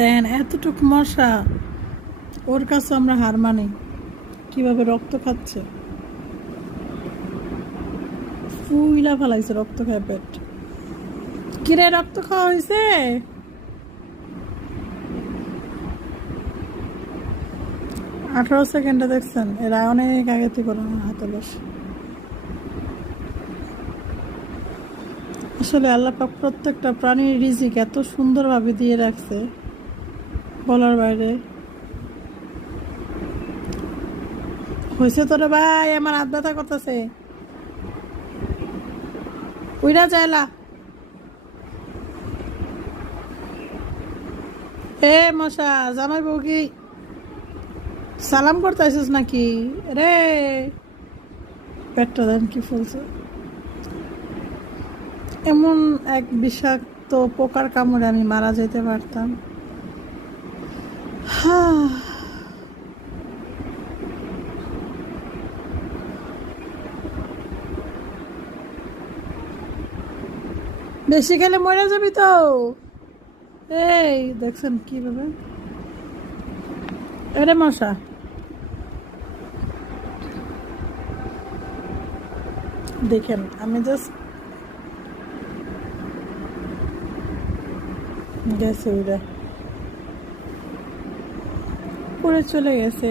দেন এতটুকু মশা, ওর কাছে আমরা হার মানি। কিভাবে রক্ত খাচ্ছে, ফুইলা ফেলাইছে রক্ত খায় পেট। কিরে রক্ত খাওয়া হয়েছে? 18 সেকেন্ডে দেখছেন, এরা অনেক আগে থেকে হাতে বসে। আসলে আল্লাহ পাক প্রত্যেকটা প্রাণীর রিজিক এত সুন্দরভাবে দিয়ে রাখছে, বলার বাইরে। হয়েছে তোরে ভাই, আমার হাত ব্যথা করতেছে। উইরা যাইলা এ মশা, জামাই বউ কি সালাম করতে আসিস নাকি রে? পেটটা দেন কি ফুলছে। এমন এক বিষাক্ত পোকার কামড়ে আমি মারা যেতে পারতাম। বেশি খেলে মরে যাবি তো। এই দেখছেন কিভাবে, এরে মশা দেখেন। আমি জাস্ট গেছে, উড়ে চলে গেছে।